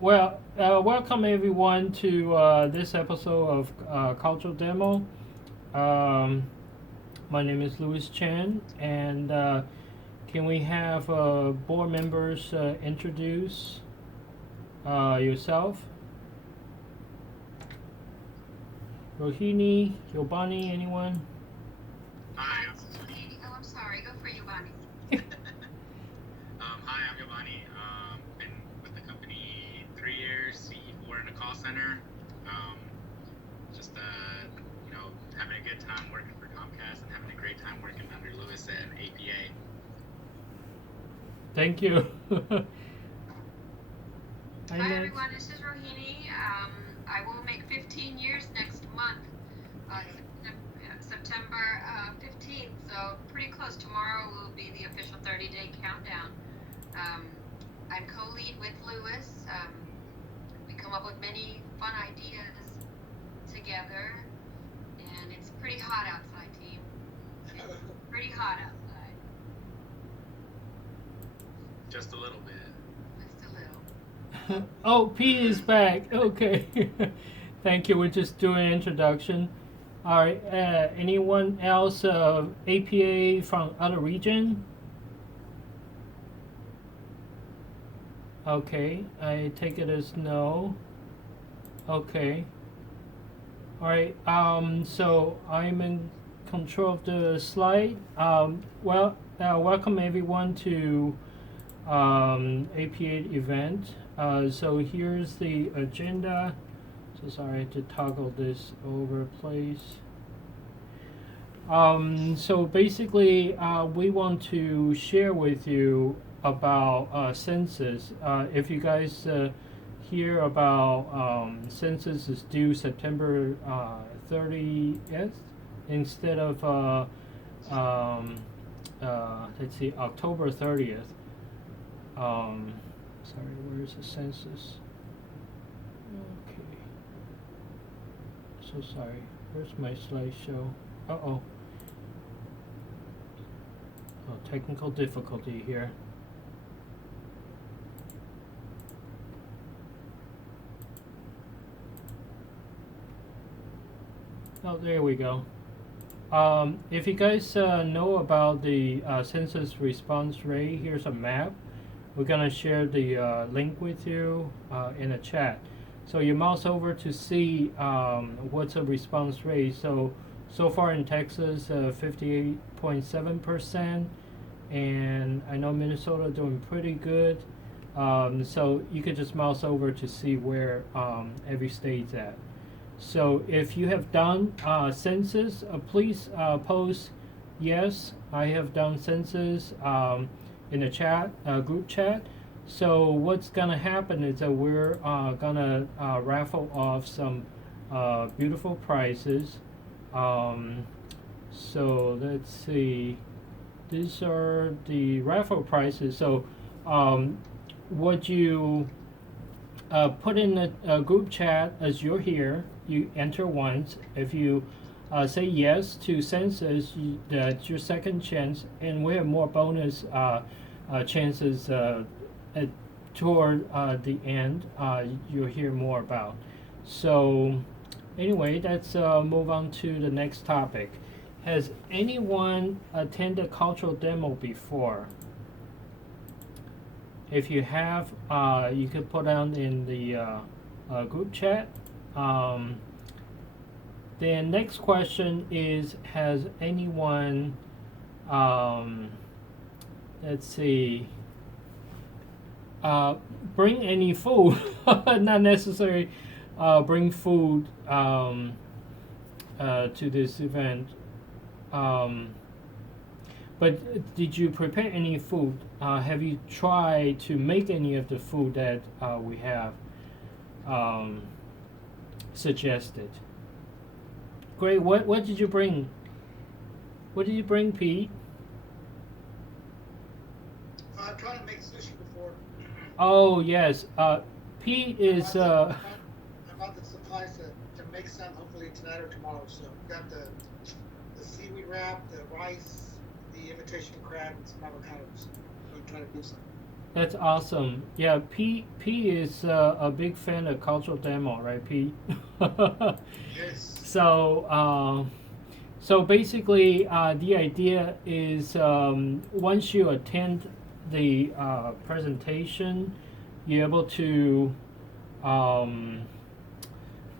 Well, welcome everyone to this episode of Cultural Demo. Um, my name is Louis Chen, and can we have board members introduce yourself? Rohini, Yobani, anyone? Hi, this is Rohini. Oh, I'm sorry. Go for you, Bonnie. Hi, I'm Giovanni. Been with the company 3 years, CE4 in a call center. Um, just having a good time working for Comcast and having a great time working under Lewis and APA. Thank you. Hi, Hi, next. everyone. This is Rohini. I will make 15 years next month, September 15th. So pretty close. Tomorrow will be the official 30-day countdown. Um, I'm co-lead with Lewis. We come up with many fun ideas together, and it's pretty hot outside, team. It's pretty hot outside. Just a little bit. Just a little. Oh, Pete is back. Okay. Thank you. We're just doing an introduction. All right. Anyone else APA from other region? Okay. I take it as no. Okay. All right. So I'm in control of the slide. Welcome everyone to APA event. So here's the agenda. So sorry, I had to toggle this over, please. So basically, we want to share with you about census. If you guys hear about census is due September 30th instead of let's see, October 30th. Sorry, where's the census? Okay. So sorry. Where's my slideshow? Uh-oh. Oh, technical difficulty here. Oh, there we go. If you guys know about the census response rate, here's a map. We're gonna share the link with you in the chat. So you mouse over to see what's the response rate. So far in Texas, 58.7%, and I know Minnesota doing pretty good. So you could just mouse over to see where every state's at. So if you have done census, please post yes, I have done census in the chat, group chat. So what's gonna happen is that we're gonna raffle off some beautiful prizes. Um, so let's see. These are the raffle prizes. So what you put in a group chat as you're here, you enter once. If you say yes to census, that's your second chance, and we have more bonus chances toward the end. You'll hear more about. So, anyway, let's move on to the next topic. Has anyone attended cultural demo before? If you have, you could put down in the group chat. Um, the next question is, has anyone, um, let's see, bring any food? Not necessarily bring food to this event. Um, But did you prepare any food? Have you tried to make any of the food that we have um, suggested? Great. What did you bring? What did you bring, Pete? I've tried to make sushi before. Oh yes. Pete I is. bought the I bought, I bought the supplies to make some hopefully tonight or tomorrow. So we got the seaweed wrap, the rice, the imitation crab, and some avocados. So I'm trying to do some. That's awesome. Yeah, P is a big fan of cultural demo, right, P? Yes. So, so basically, the idea is once you attend the presentation, you're able to, um,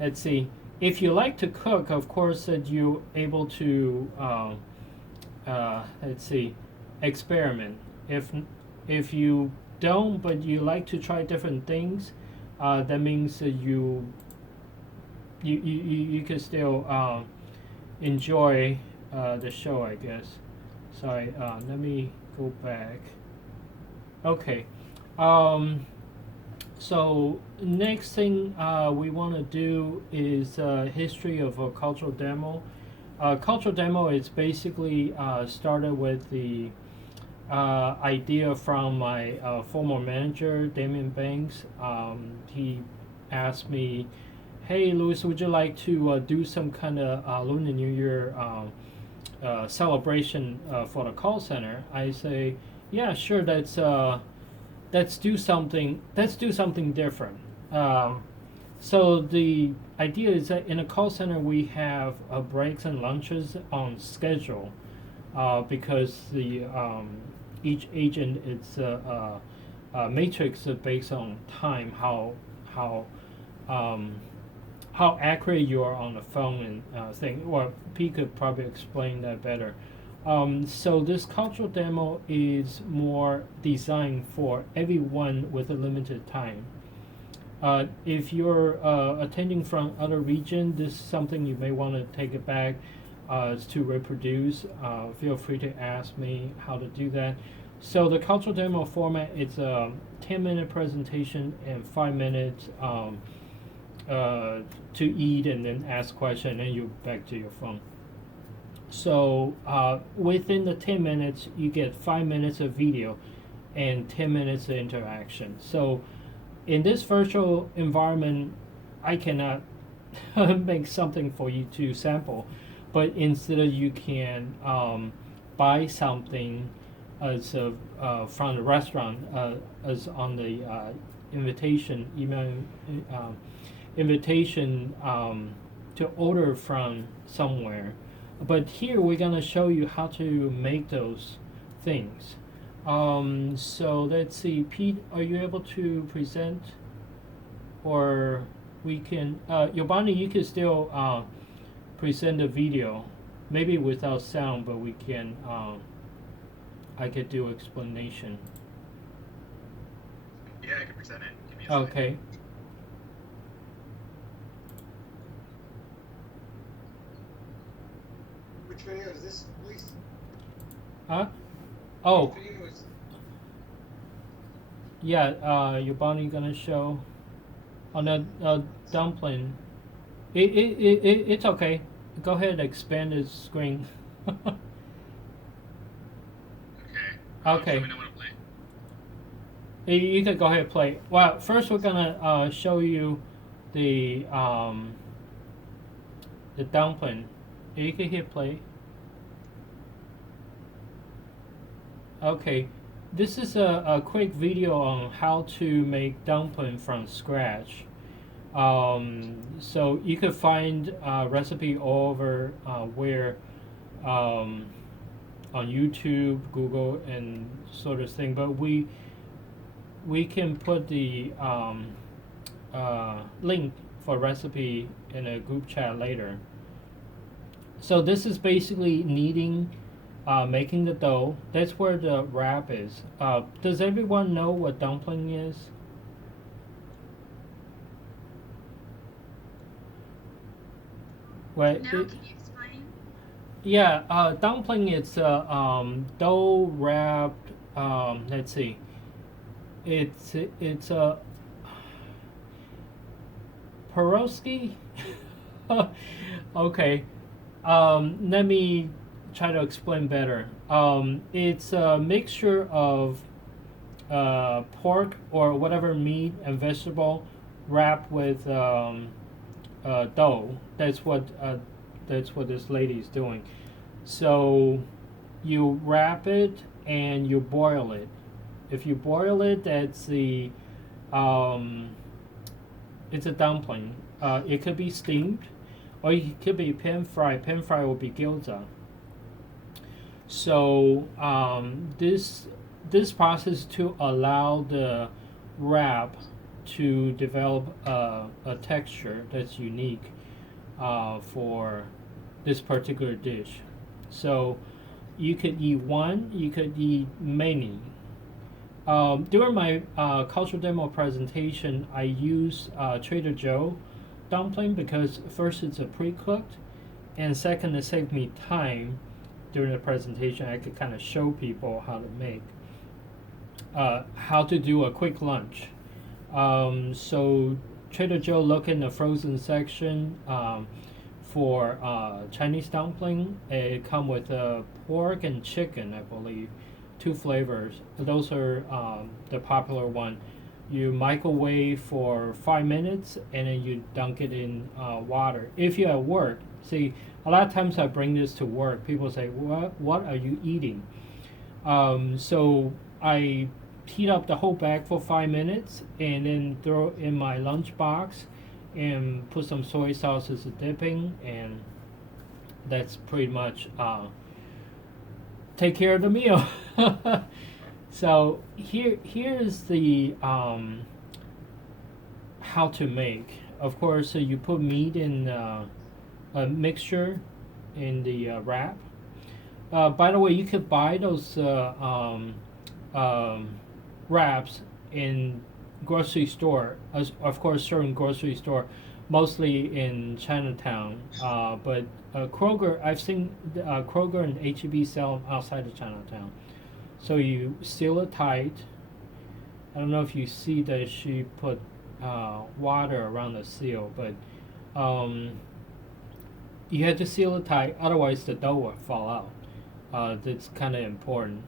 let's see, if you like to cook, of course, that you're able to, let's see, experiment. If if you don't, but you like to try different things, that means that you can still enjoy the show, I guess. Sorry, let me go back. Okay. Um, so next thing we want to do is history of a cultural demo. Cultural demo is basically started with the idea from my former manager, Damien Banks. He asked me, "Hey, Louis, would you like to do some kind of Lunar New Year celebration for the call center?" I say, "Yeah, sure. Let's do something. Let's do something different." So the idea is that in a call center we have breaks and lunches on schedule because the each agent is matrix based on time how um, how accurate you are on the phone and thing. Well, P could probably explain that better. So this cultural demo is more designed for everyone with a limited time. If you're attending from other region, this is something you may want to take it back to reproduce. Feel free to ask me how to do that. So the cultural demo format is a 10-minute presentation and 5 minutes to eat and then ask question, and then you back to your phone. So within the 10 minutes, you get 5 minutes of video and 10 minutes of interaction. So in this virtual environment, I cannot make something for you to sample, but instead you can buy something as from the restaurant as on the invitation email invitation to order from somewhere. But here we're gonna show you how to make those things. So let's see, Pete, are you able to present? Or we can, Yobani, you can still present the video, maybe without sound, but we can, I could do explanation. Yeah, I can present it. Give me a second. Okay. Which video is this, please? Huh? Oh, Which video is? yeah, Yobani gonna show on the dumpling. It's okay. Go ahead, expand the screen. Okay. Okay. Let me know when to play. You can go ahead and play. Well, first we're gonna show you the dumpling. You can hit play. Okay, this is a quick video on how to make dumpling from scratch. So you could find recipe all over where on YouTube, Google, and sort of thing. But we can put the link for recipe in a group chat later. So this is basically kneading, making the dough. That's where the wrap is. Does everyone know what dumpling is? Well, No, can you explain? yeah, dumpling is dough wrapped. Let's see, it's a pierogi. Okay, let me try to explain better. It's a mixture of pork or whatever meat and vegetable wrapped with dough. That's what this lady is doing. So you wrap it and you boil it. If you boil it, that's the um, it's a dumpling. It could be steamed, or it could be pan fried. Pan fried would be gyoza. So this process to allow the wrap to develop a texture that's unique for this particular dish. So you could eat one, you could eat many. During my cultural demo presentation, I use Trader Joe dumpling because first it's a pre-cooked, and second it saved me time during the presentation. I could kind of show people how to make, how to do a quick lunch. So Trader Joe, look in the frozen section for Chinese dumpling. It come with pork and chicken, I believe, two flavors. Those are the popular one. You microwave for 5 minutes and then you dunk it in water. If you're at work, see, a lot of times I bring this to work. People say, "What are you eating?" So I heat up the whole bag for 5 minutes and then throw it in my lunch box and put some soy sauce as a dipping, and that's pretty much take care of the meal. So here's the how to make. Of course, you put meat in a mixture in the wrap. By the way, you could buy those wraps in grocery store. Of course, certain grocery store, mostly in Chinatown. But Kroger, I've seen Kroger and HEB sell them outside of Chinatown. So you seal it tight. I don't know if you see that she put water around the seal, but you have to seal it tight, otherwise the dough will fall out. That's kind of important.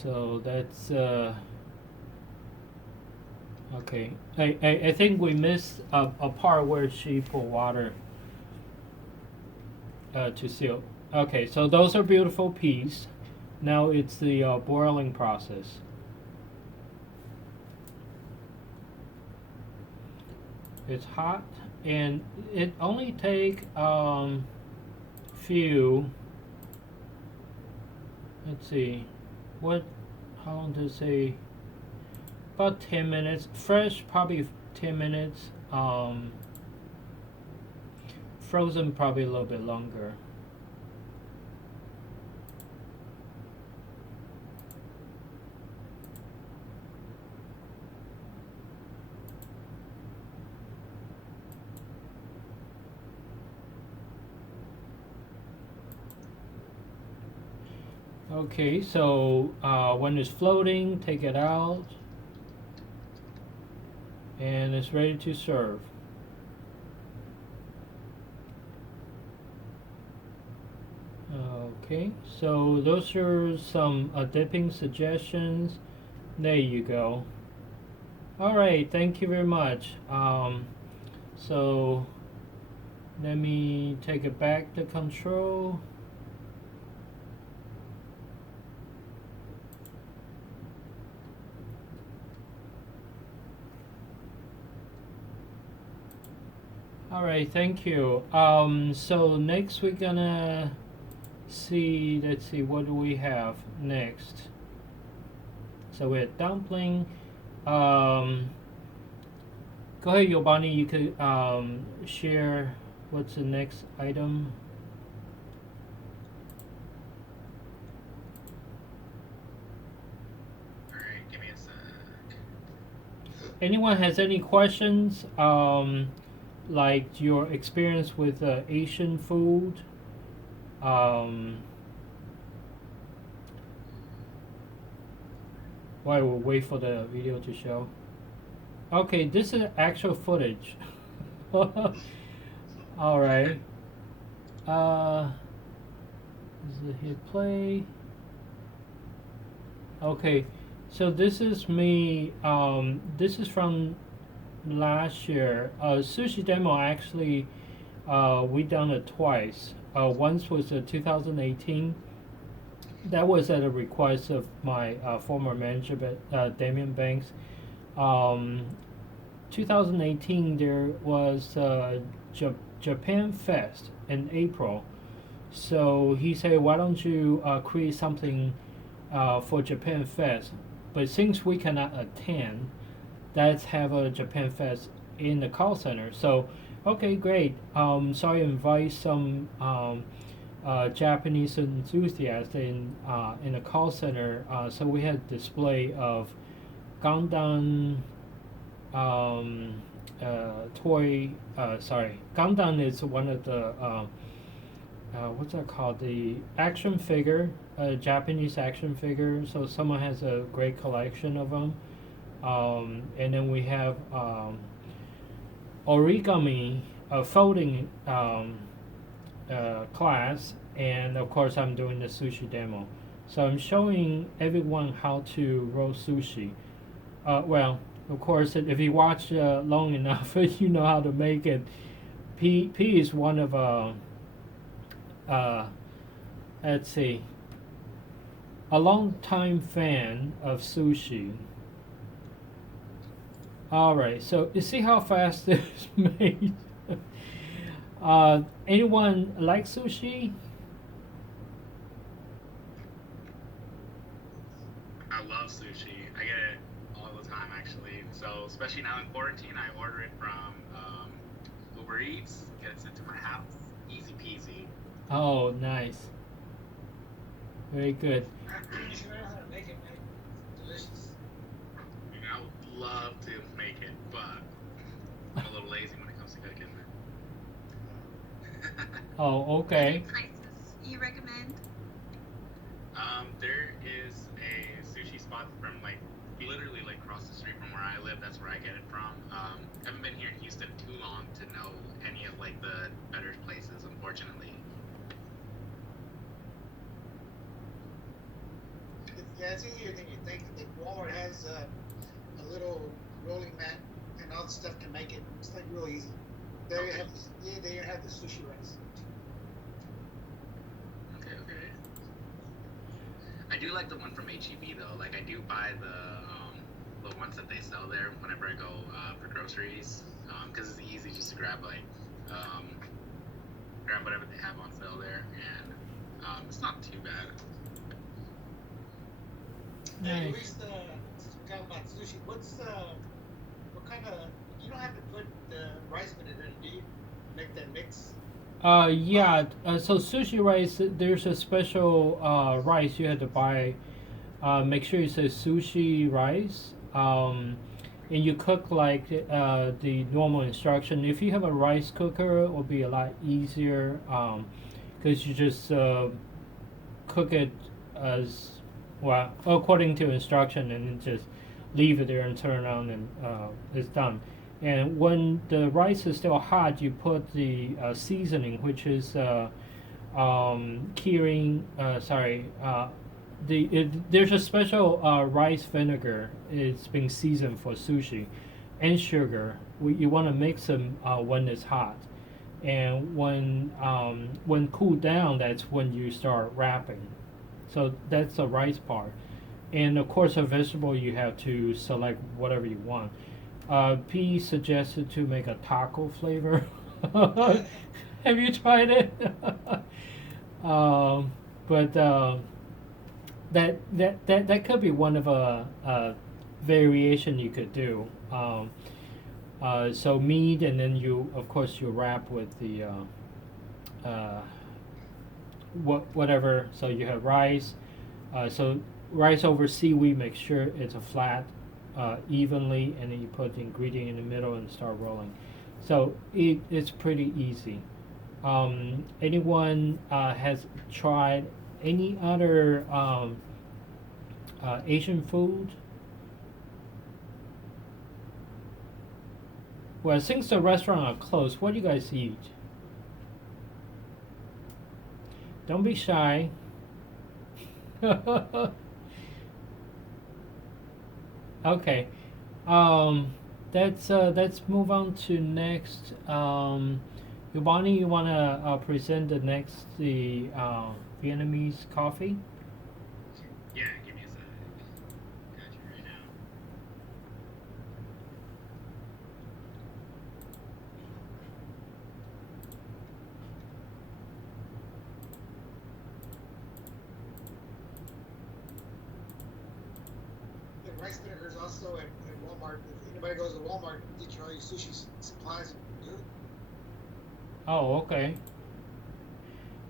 So that's okay. I think we missed a part where she put water to seal. Okay, so those are beautiful peas. Now it's the boiling process. It's hot, and it only take few. Let's see, how long does it say? About 10 minutes. Fresh, probably 10 minutes. Frozen, probably a little bit longer. Okay, so when it's floating, take it out, and it's ready to serve. Okay, so those are some dipping suggestions. There you go. All right, thank you very much. So let me take it back to control. All right, thank you. So next we're gonna see. Let's see, what do we have next? So we have dumpling. Go ahead, Yobani. You could share what's the next item. All right, give me a sec. Anyone has any questions? Like your experience with Asian food. While we'll wait for the video to show. Okay, this is actual footage. All right. Is it hit play? Okay, so this is me. This is from last year. Sushi demo actually, we done it twice. Once was 2018, that was at a request of my former manager, Damian Banks. Um, 2018, there was Japan Fest in April. So he said, why don't you create something for Japan Fest? But since we cannot attend, let's have a Japan Fest in the call center. So, okay, great. So I invite some Japanese enthusiasts in the call center. So we had display of Gundam toy. Sorry, Gundam is one of the what's that called? The action figure, Japanese action figure. So someone has a great collection of them. And then we have origami, folding class, and of course I'm doing the sushi demo. So I'm showing everyone how to roll sushi. Well, of course, if you watch long enough, you know how to make it. P is one of uh, let's see, a long time fan of sushi. All right, so you see how fast it's made. Anyone like sushi? I love sushi. I get it all the time, actually. So, especially now in quarantine, I order it from Uber Eats, gets it to my house, easy peasy. Oh, nice. Very good. You should learn how to make it, man. Delicious. I mean, I would love to make it, but I'm a little lazy when it comes to cooking. Oh, Any okay. places you recommend? There is a sushi spot from like literally like across the street from where I live. That's where I get it from. Haven't been here in Houston too long to know any of like the better places, unfortunately. Yeah, it's easier than you think. I think Walmart has a little rolling mat and all the stuff to make it. It's like real easy. There you Okay. have yeah, there you have the sushi rice. Okay, okay. I do like the one from HEB though. Like I do buy the ones that they sell there whenever I go for groceries, because it's easy just to um, grab whatever they have on sale there, and it's not too bad. Hey, Nice. Luis, since we're talking about sushi, what kind of, you don't have to put the rice vinegar in, do you? Make that mix? Yeah. So sushi rice, there's a special rice you have to buy. Make sure it says sushi rice. And you cook like the normal instruction. If you have a rice cooker, it will be a lot easier because you just cook it as well according to instruction, and then just leave it there and turn around, and it's done. And when the rice is still hot, you put the seasoning, which is curing. Sorry, there's a special rice vinegar. It's being seasoned for sushi, and sugar. You want to mix them when it's hot, and when cooled down, that's when you start wrapping. So that's the rice part, and of course, a vegetable you have to select whatever you want. P suggested to make a taco flavor. Have you tried it? um, but that could be one of a variation you could do. So meat, and then you of course you wrap with the whatever. So you have rice. So rice over seaweed. Make sure it's a flat, evenly, and then you put the ingredient in the middle and start rolling. So it's pretty easy. Anyone has tried any other Asian food? Well, since the restaurant are closed, what do you guys eat? Don't be shy. Okay. Let's move on to next. Yvonne, you wanna present the next Vietnamese coffee? also at Walmart. If anybody goes to Walmart, get your all your sushi supplies and do it. Oh, okay.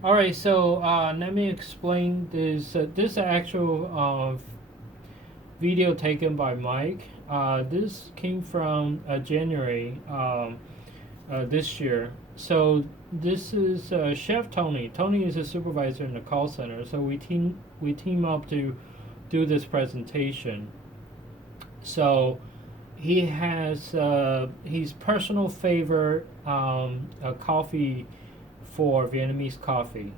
All right. So let me explain this. This is actual video taken by Mike. This came from January this year. So this is Chef Tony. Tony is a supervisor in the call center. So we team up to do this presentation. So he has his personal favorite coffee for Vietnamese coffee.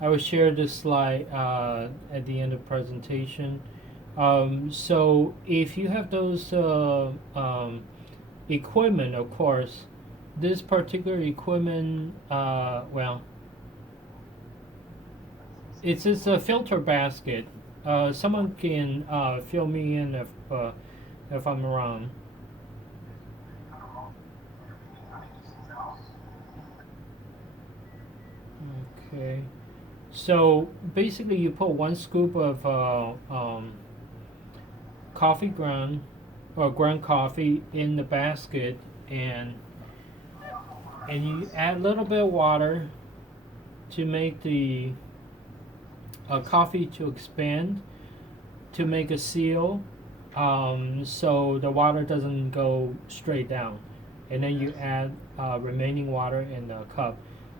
I will share this slide at the end of the presentation. So if you have those equipment, of course, this particular equipment, well, it's just a filter basket. Someone can fill me in if I'm wrong. Okay. So basically, you put one scoop of coffee ground or ground coffee in the basket, and you add a little bit of water to make the coffee to expand, to make a seal, so the water doesn't go straight down, and then you add remaining water in the cup.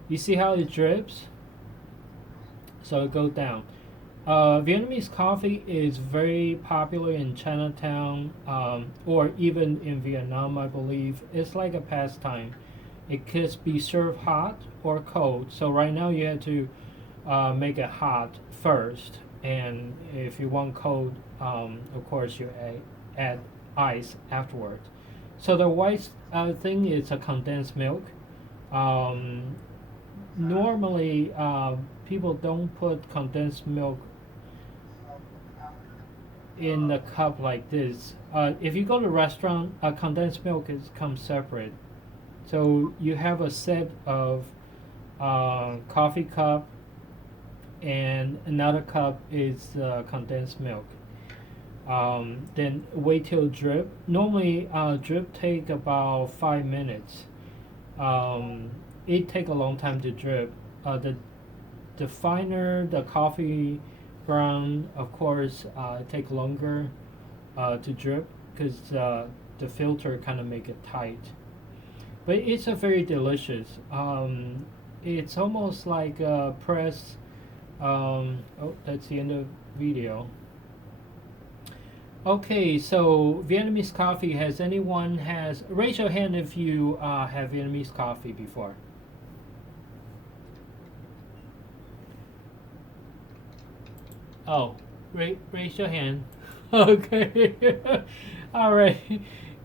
You see how it drips? So it goes down. Vietnamese coffee is very popular in Chinatown, or even in Vietnam, I believe. It's like a pastime. It could be served hot or cold. So right now you have to make it hot first, and if you want cold, of course you add ice afterwards. So the white thing is a condensed milk. Um, Normally, people don't put condensed milk in the cup like this. If you go to a restaurant, condensed milk comes separate. So you have a set of coffee cup, and another cup is condensed milk. Then wait till drip. Normally, drip take about 5 minutes. It take a long time to drip. The finer the coffee ground, of course, it take longer to drip because the filter kind of make it tight. But it's a very delicious. It's almost like press. Oh, that's the end of video. Okay, so Vietnamese coffee. Has anyone raise your hand if you have Vietnamese coffee before? Oh, raise your hand. Okay. All right.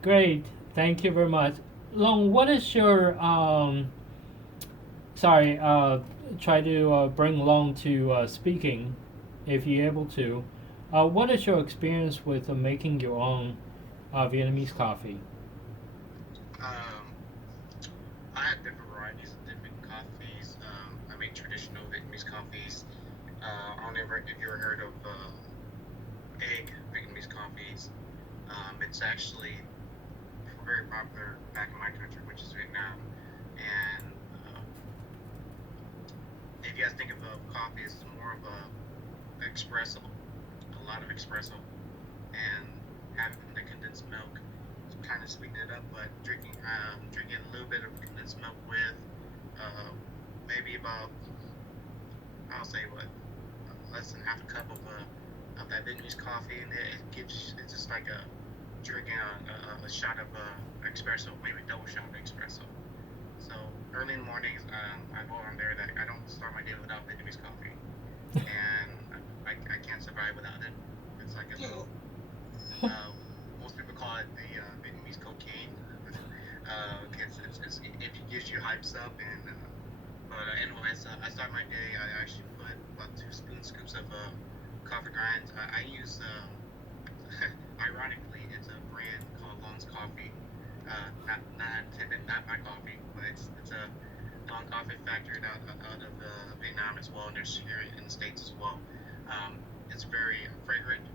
Great. Thank you very much. Long, what is your sorry, try to bring Long to speaking if you're able to. What is your experience with making your own Vietnamese coffee? Um, I had different varieties of different coffees. I make traditional Vietnamese coffees. I don't know if you ever heard of egg Vietnamese coffees. It's actually very popular back in my country, which is Vietnam. And if you guys think of coffee as more of a espresso, a lot of espresso, and having the condensed milk to kind of sweeten it up, but drinking a little bit of condensed milk with maybe about, I'll say what, less than half a cup of that Vietnamese coffee, and it's just like drinking a shot of espresso, maybe double shot of espresso. So early in the mornings, I go on there that I don't start my day without Vietnamese coffee, and I can't survive without it. It's like a little, most people call it the Vietnamese cocaine, because it gives you hypes up. And but anyways, I start my day. I actually put about 2 scoops of coffee grinds. I use, ironically, it's a brand called Long's Coffee. Not my coffee, but it's a Long Coffee factory out of Vietnam as well, and there's here in the States as well. it's very fragrant,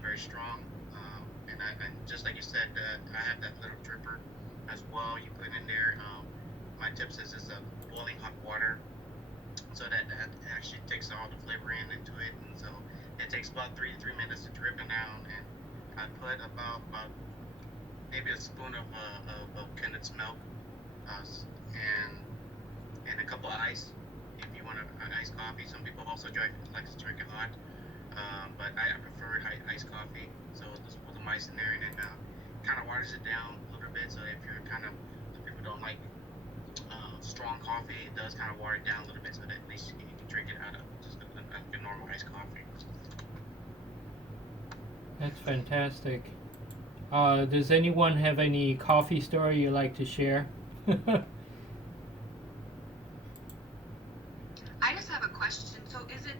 very strong. And just like you said, I have that little dripper as well. You put in there. My tip says it's a boiling hot water, so that actually takes all the flavor into it, and so it takes about 3 minutes to drip it down. And I put about maybe a spoon of condensed milk, and a cup of ice. If you want an iced coffee, some people also like to drink it hot, but I prefer iced coffee. So just put some ice in there, and then kind of waters it down a little bit. So if you're kind of some people don't like strong coffee, it does kind of water it down a little bit, so that at least you can drink it out of just a normal iced coffee. That's fantastic. Does anyone have any coffee story you'd like to share? I just have a question. So is it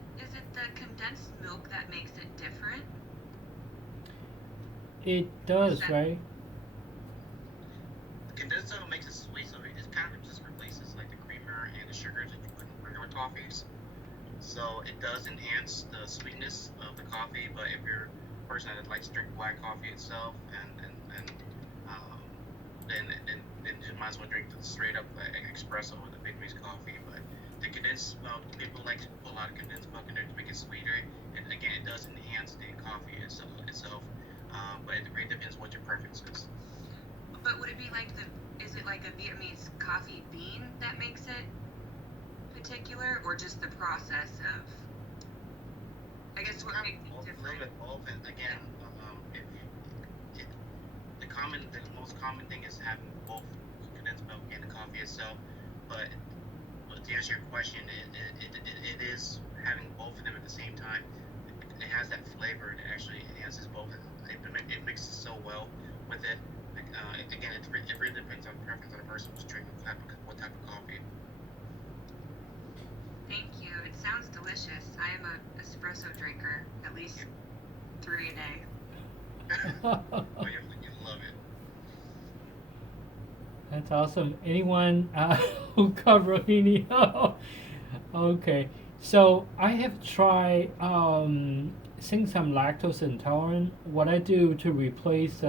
the condensed milk that makes it different? It does, That- right? The condensed milk makes it sweet, so it kind of just replaces like the creamer and the sugar that you put in regular coffees. So it does enhance the sweetness of the coffee, but if you're a person that likes to drink black coffee itself, and um, then you might as well drink the straight up espresso or the bakery's coffee. But the condensed milk, people like to put a lot of condensed milk in there to make it sweeter. And again, it does enhance the coffee itself. But it really depends what your preference is. But would it be like is it like a Vietnamese coffee bean that makes it particular, or just the process of? I guess what makes it A little different. bit both. And again, if the most common thing is having both condensed milk and the coffee itself. But to answer your question, it is having both of them at the same time. It has that flavor that actually enhances both. It mixes so well with it. Again, it really depends on the preference of the person who's drinking what type of coffee. Thank you. It sounds delicious. I am a espresso drinker, at least 3 a day. Oh, you love it. That's awesome. Anyone who cover any? Okay. So I have tried, since I'm lactose intolerant, what I do to replace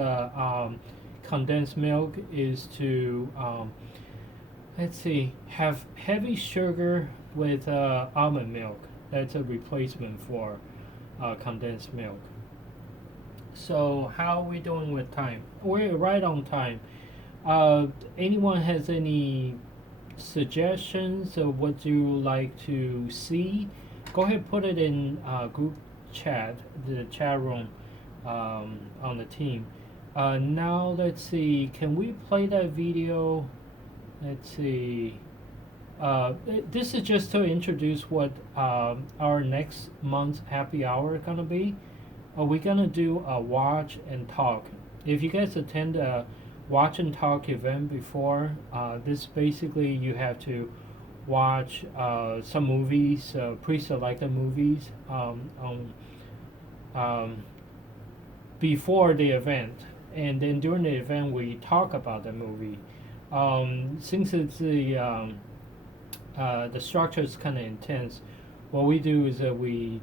condensed milk is to, let's see, have heavy sugar with almond milk. That's a replacement for condensed milk. So how are we doing with time? We're right on time. Anyone has any suggestions of what you like to see? Go ahead, put it in group chat, the chat room on the team. Now let's see. Can we play that video? Let's see. This is just to introduce what our next month's happy hour is gonna be. We're gonna do a watch and talk. If you guys attend a watch and talk event before, this basically you have to watch some movies, pre-selected movies before the event, and then during the event we talk about the movie. Since it's the structure is kind of intense, what we do is that we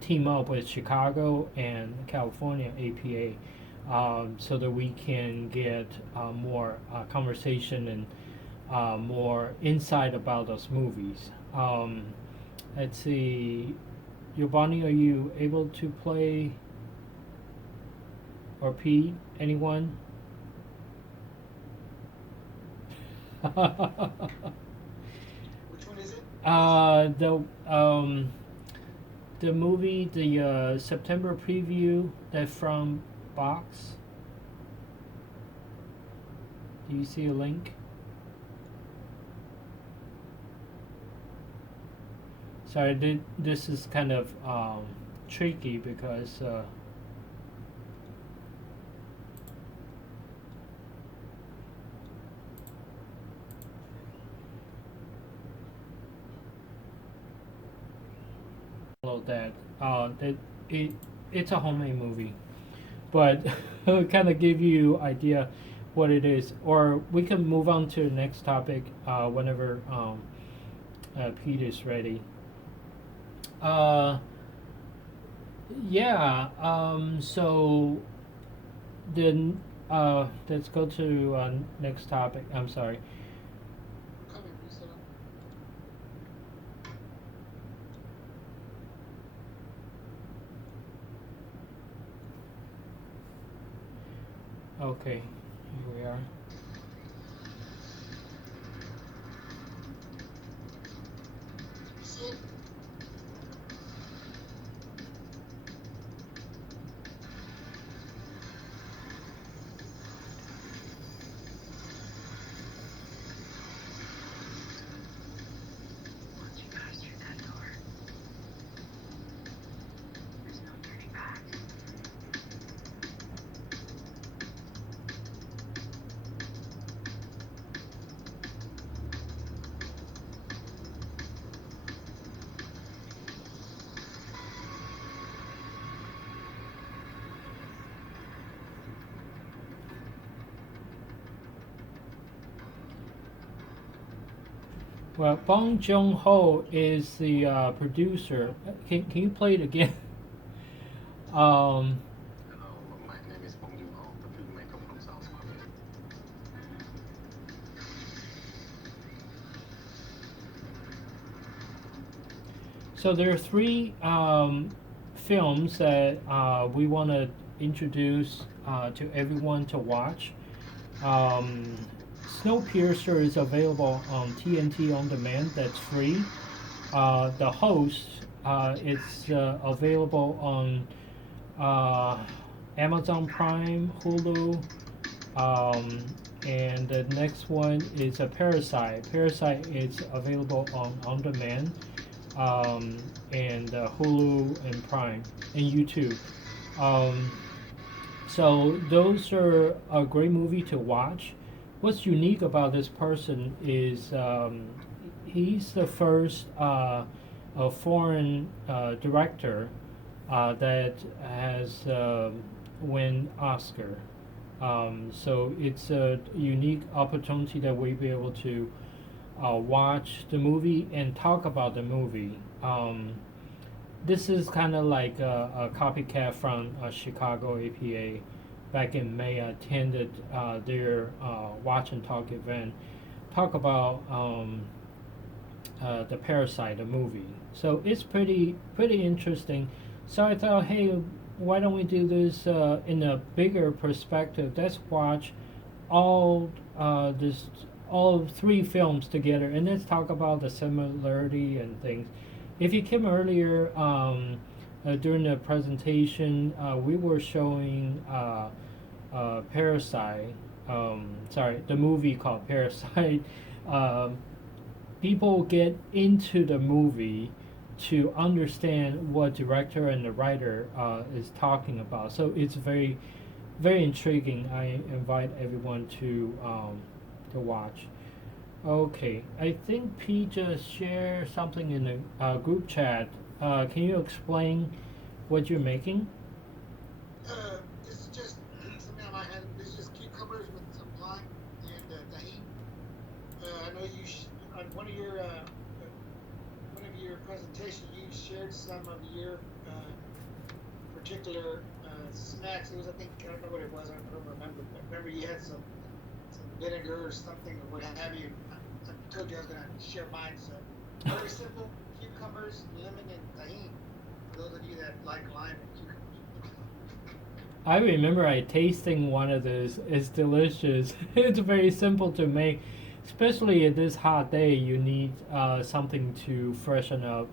team up with Chicago and California APA, so that we can get more conversation and more insight about those movies. Let's see, Giovanni, are you able to play? Or Pete, anyone? Which one is it? The movie, the September preview that from Box. Do you see a link? Sorry, this is kind of tricky because that it's a homemade movie, but kind of give you idea what it is. Or we can move on to the next topic whenever Pete is ready. Yeah. So then, let's go to next topic. I'm sorry. We're coming, Priscilla. Okay, here we are. So, Once you pass through that door, there's no turning back. Well, Bong Joon Ho is the producer. Can you play it again? um, Hello, my name is Bong Joon-ho, the filmmaker from South Korea. so there are three films that we want to introduce to everyone to watch. Um, Snowpiercer is available on TNT On Demand. That's free. The Host it's available on uh, Amazon Prime, Hulu, um, and the next one is a Parasite. Parasite is available on demand, um, and Hulu and Prime and YouTube. Um, so those are a great movie to watch. What's unique about this person is he's the first a foreign director that has win Oscar. So it's a unique opportunity that we'll be able to watch the movie and talk about the movie. This is kind of like a copycat from Chicago APA. Back in May, I attended their watch and talk event. Talk about the Parasite, the movie. So it's pretty interesting. So I thought, hey, why don't we do this in a bigger perspective? Let's watch all this all three films together, and let's talk about the similarity and things. If you came earlier during the presentation, we were showing Parasite. Sorry, the movie called Parasite. Um, People get into the movie to understand what director and the writer is talking about. So it's very intriguing. I invite everyone to watch. Okay, I think P just shared something in the group chat. Can you explain what you're making? this is just something I might have. This is just cucumbers with some lime and tahini. I know on one of your presentations you shared some of your particular snacks. It was, I think, I don't know what it was. I don't remember. But remember you had some vinegar or something or what have you. I told you I was gonna share mine. So very simple: cucumbers, lemon, and tahini. For those of you that like lime and cucumbers. I remember I tasting one of those. It's delicious. It's very simple to make, especially at this hot day. You need something to freshen up.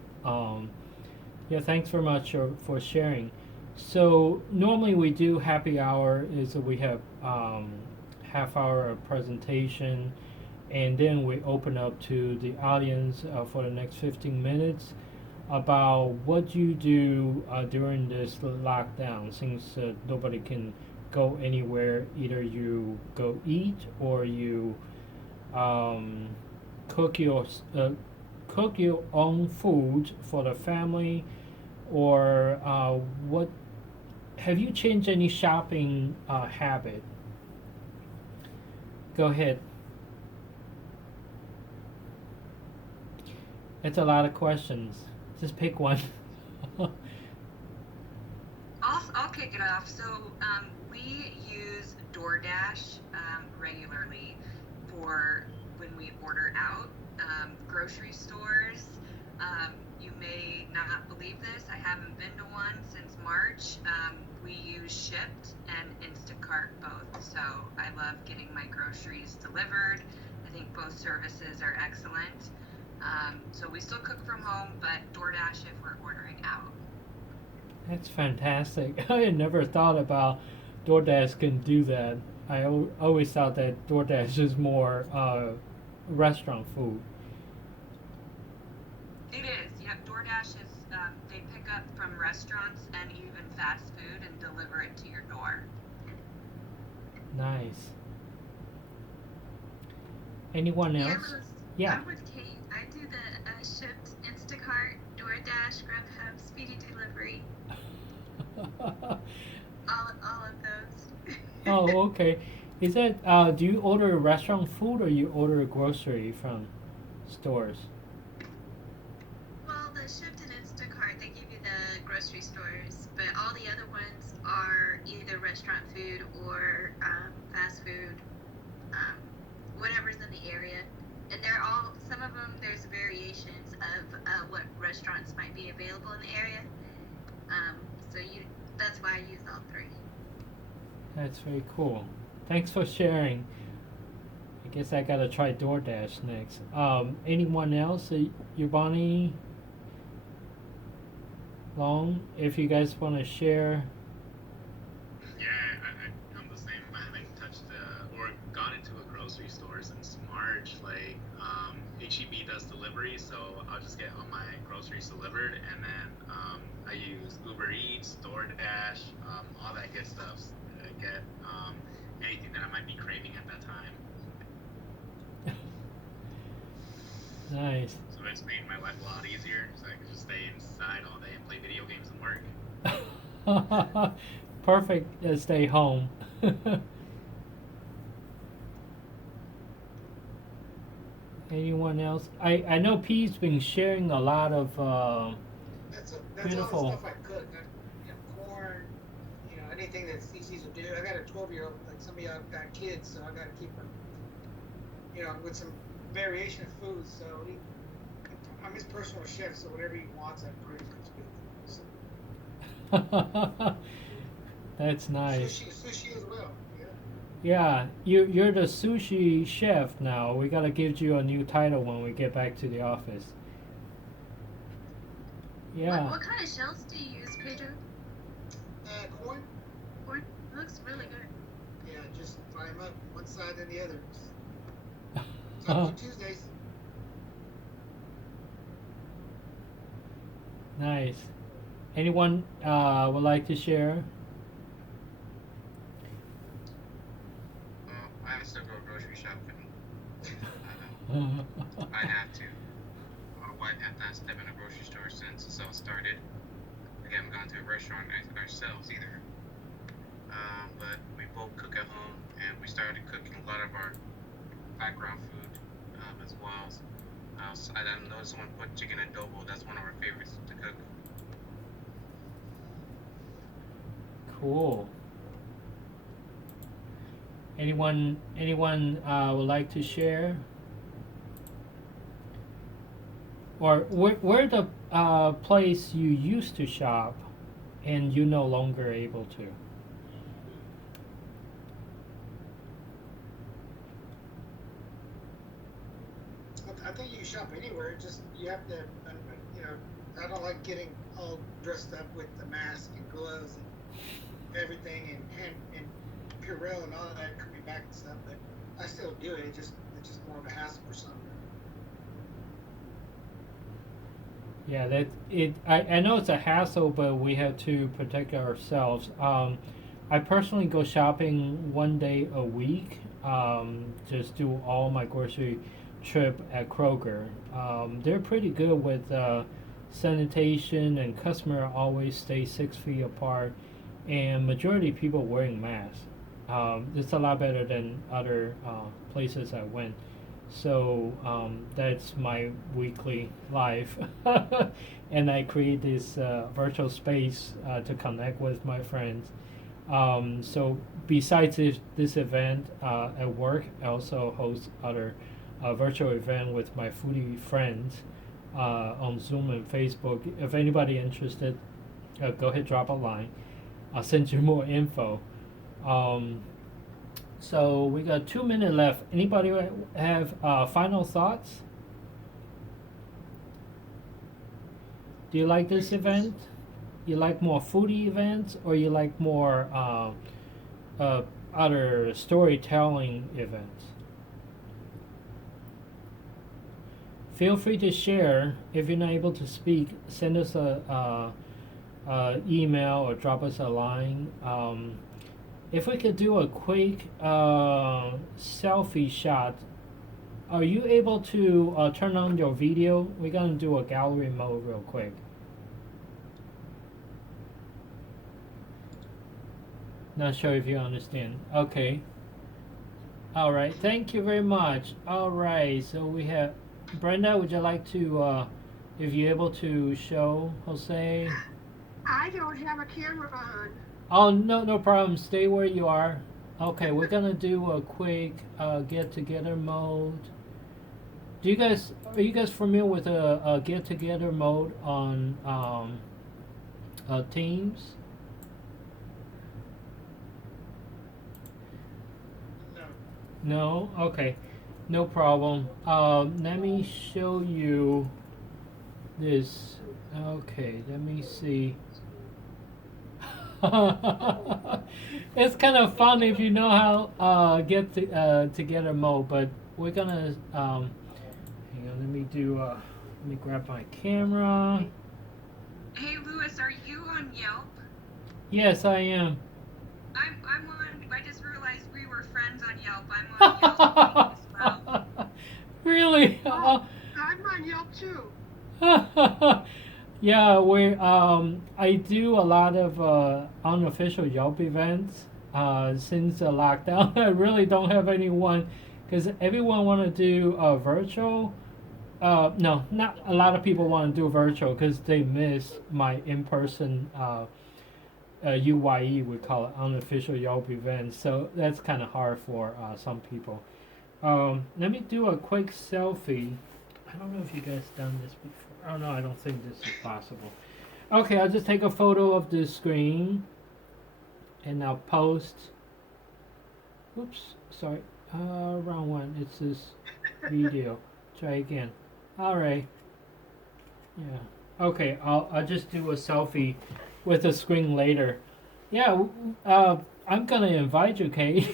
Yeah, thanks very much for sharing. So normally we do happy hour is that we have half hour of presentation, and then we open up to the audience for the next 15 minutes about what you do during this lockdown, since nobody can go anywhere. Either you go eat or you um, cook your cook your own food for the family, or what have you changed any shopping habit? Go ahead. It's a lot of questions. Just pick one. kick it off. So we use DoorDash regularly for when we order out. Grocery stores. You may not believe this. I haven't been to one since March. We use Shipt and Instacart both. So I love getting my groceries delivered. I think both services are excellent. So we still cook from home, but DoorDash if we're ordering out. That's fantastic. I had never thought about DoorDash can do that. I always thought that DoorDash is more restaurant food. It is. Yep. DoorDash is. They pick up from restaurants and even fast food and deliver it to your door. Nice. Anyone Yeah, else? Yeah. I'm with Kate. I do the Shipt, Instacart, DoorDash, Grubhub, Speedy Delivery, all of those. Oh, okay. Is that do you order restaurant food or you order grocery from stores? Well, the Shipt and Instacart, they give you the grocery stores, but all the other ones are either restaurant food or fast food, um, whatever's in the area. And they're all, some of them, there's variations of what restaurants might be available in the area. So that's why I use all three. That's very cool. Thanks for sharing. I guess I gotta try DoorDash next. Anyone else? Yubani, Long, if you guys want to share. Yeah, I'm the same. I haven't touched or got into a grocery store since March. Like, HEB does delivery, so I'll just get all my groceries delivered, and then I use Uber Eats, DoorDash, all that good stuff. Get anything that I might be craving at that time. Nice. So it's made my life a lot easier, so I can just stay inside all day and play video games and work. Perfect. Stay home. Anyone else? I know P's been sharing a lot of That's beautiful. all the stuff I cook. Corn, anything that's easy to do. I got a 12-year-old, like some of y'all got kids, so I got to keep them, with some variation of food. So I'm his personal chef, so whatever he wants, I pretty much do. So. That's nice. Sushi as well. Yeah, you're the sushi chef now. We gotta give you a new title when we get back to the office. Yeah. What kind of shells do you use, Pedro? Corn. Corn? It looks really good. Yeah, just fry them up one side then the other. Taco Tuesdays. Nice. Anyone would like to share? I still go grocery shopping. I have to. My wife has not stepped in a grocery store since the sale started. We haven't gone to a restaurant ourselves either. But we both cook at home, and we started cooking a lot of our background food as well. I know someone put chicken adobo. That's one of our favorites to cook. Cool. Anyone would like to share? Or where the place you used to shop and you no longer able to? I think you can shop anywhere. Just you have to, I don't like getting all dressed up with the mask and gloves and everything and Purell and all that coming back and stuff. But I still do it. It's just more of a hassle for some. Yeah, that it. I know it's a hassle, but we have to protect ourselves. I personally go shopping one day a week. Just do all my grocery trip at Kroger. They're pretty good with sanitation, and customer always stay 6 feet apart, and majority of people wearing masks. It's a lot better than other places I went. So that's my weekly life. And I create this virtual space to connect with my friends. So besides this event at work, I also host other virtual event with my foodie friends on Zoom and Facebook. If anybody interested, go ahead, drop a line. I'll send you more info. Um, so we got 2 minutes left. Anybody have final thoughts? Do you like this event? You like more foodie events, or you like more other storytelling events? Feel free to share. If you're not able to speak, send us a email or drop us a line. If we could do a quick selfie shot, are you able to turn on your video? We're gonna do a gallery mode real quick. Not sure if you understand. Okay. All right. Thank you very much. All right. So we have Brenda. Would you like to, if you're able to show Jose? I don't have a camera on. Oh, no, no problem. Stay where you are. Okay, we're gonna do a quick get together mode. Are you guys familiar with a get together mode on Teams? No. No? Okay. No problem. Let me show you this. Okay, let me see. It's kind of fun if you know how get together mode, but we're gonna hang on. Let me grab my camera. Hey, Louis, are you on Yelp? Yes, I am. I'm on. I just realized we were friends on Yelp. I'm on Yelp as well. Really? I'm on Yelp too. Yeah, I do a lot of unofficial Yelp events since the lockdown. I really don't have anyone because everyone want to do virtual. No, not a lot of people want to do virtual because they miss my in-person UYE, we call it unofficial Yelp events. So that's kind of hard for some people. Let me do a quick selfie. I don't know if you guys done this before. Oh no, I don't think this is possible. Okay, I'll just take a photo of the screen and I'll post. Oops, sorry. Wrong one. It's this video. Try again. All right. Yeah. Okay, I'll just do a selfie with the screen later. Yeah. I'm gonna invite you, Kate,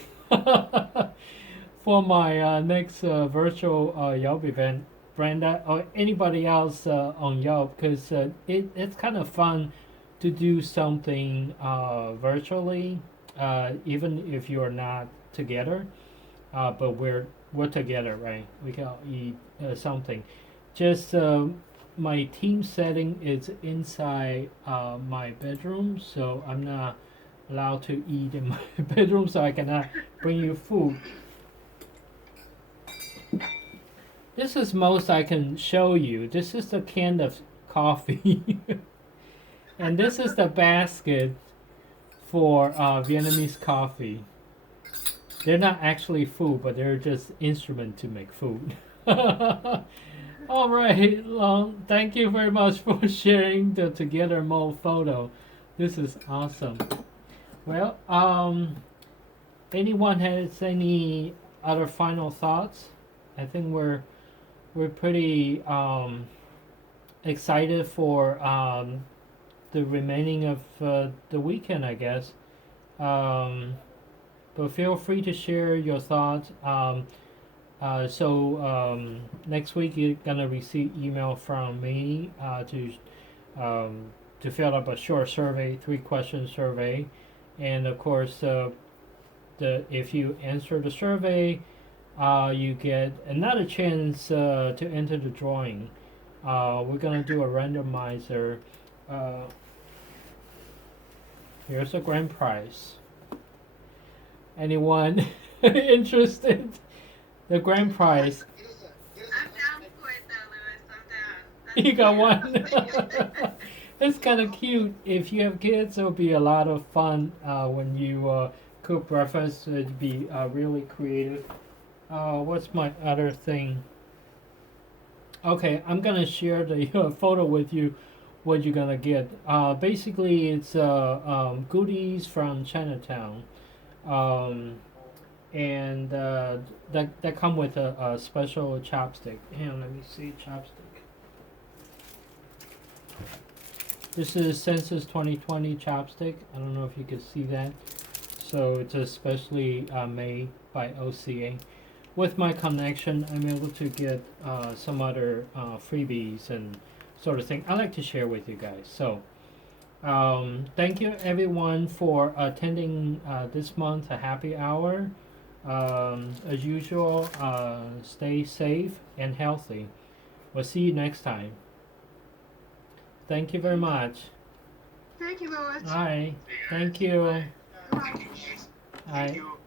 for my next virtual Yelp event. Brenda or anybody else on Yelp, because it's kind of fun to do something virtually, even if you're not together. But we're together, right? We can eat something. Just my team setting is inside my bedroom, so I'm not allowed to eat in my bedroom, so I cannot bring you food. This is most I can show you. This is the can of coffee. And this is the basket for Vietnamese coffee. They're not actually food, but they're just instrument to make food. All right, thank you very much for sharing the together mode photo. This is awesome. Well, anyone has any other final thoughts? I think we're pretty excited for the remaining of the weekend, I guess. But feel free to share your thoughts. Next week you're gonna receive email from me to fill up a short survey, 3-question survey, and of course, if you answer the survey, you get another chance to enter the drawing. We're gonna do a randomizer. Here's a grand prize. Anyone interested? the grand prize. Get us I'm a down plastic for it though, Louis. I'm down. You got That's one. It's kind of cute. If you have kids, it'll be a lot of fun when you cook breakfast. It'd be really creative. What's my other thing? Okay, I'm gonna share the photo with you. What you're gonna get? Basically, it's goodies from Chinatown, um, and that come with a special chopstick. Hang on, let me see chopstick. This is Census 2020 chopstick. I don't know if you can see that. So it's especially made by OCA. With my connection, I'm able to get some other freebies and sort of thing I like to share with you guys. So thank you everyone for attending this month a happy hour. As usual, stay safe and healthy. We'll see you next time. Thank you very much. Thank you, Louis. All right. See you guys. Thank you. Bye. Bye. Thank you. All right. Thank you.